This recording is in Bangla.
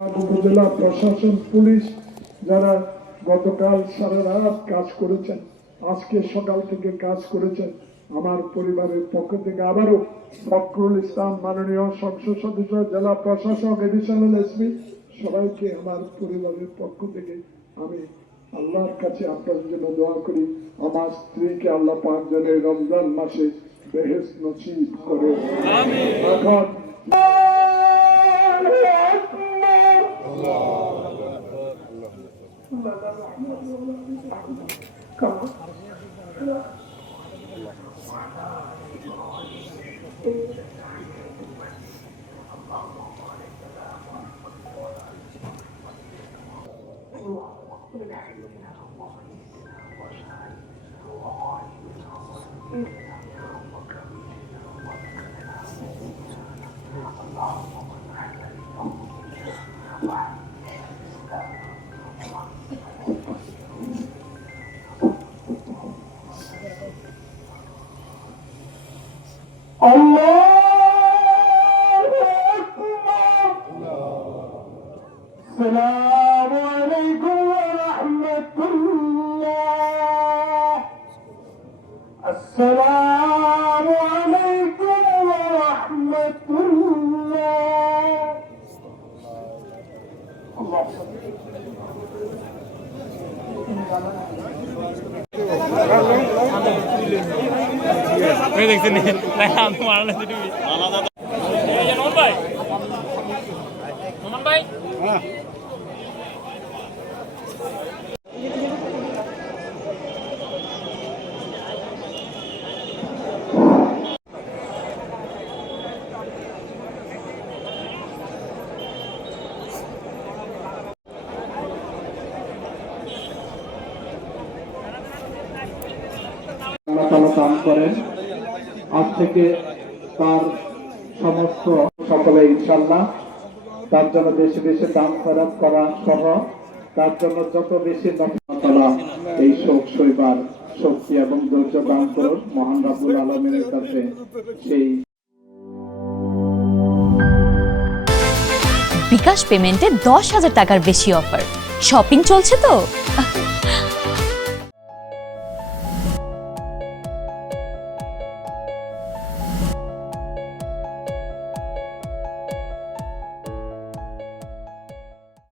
উপজেলা প্রশাসন, পুলিশ যারা গতকাল সারা রাত কাজ করেছেন, আজকে সকাল থেকে কাজ করেছেন, আমার পরিবারের পক্ষ থেকে আবারও ফখরুল ইসলাম মাননীয় সংসদ সদস্য, জেলা প্রশাসক, এডিশনাল এসপি সবাইকে আমার পরিবারের পক্ষ থেকে আমি আল্লাহর কাছে আপনাদের জন্য দোয়া করি। আমার স্ত্রীকে আল্লাহ পাক যেন রমজান মাসে বেহেশত নসিব করে। এখন السلام عليكم ورحمة الله. السلام عليكم ورحمة الله. الله দেখছেন ভাই দান করেন। আজ থেকে তার সমস্ত সকলে ইনশাআল্লাহ তার জন্য বেশি বেশি দান খরচ করা সহ তার জন্য যত বেশি এই শোক সইবার শক্তি এবং ধৈর্য দান করুন মহান রাব্বুল আলামিনের কাছে। সেই বিকাশ পেমেন্টে 10,000 টাকার বেশি অফার, শপিং চলছে তো।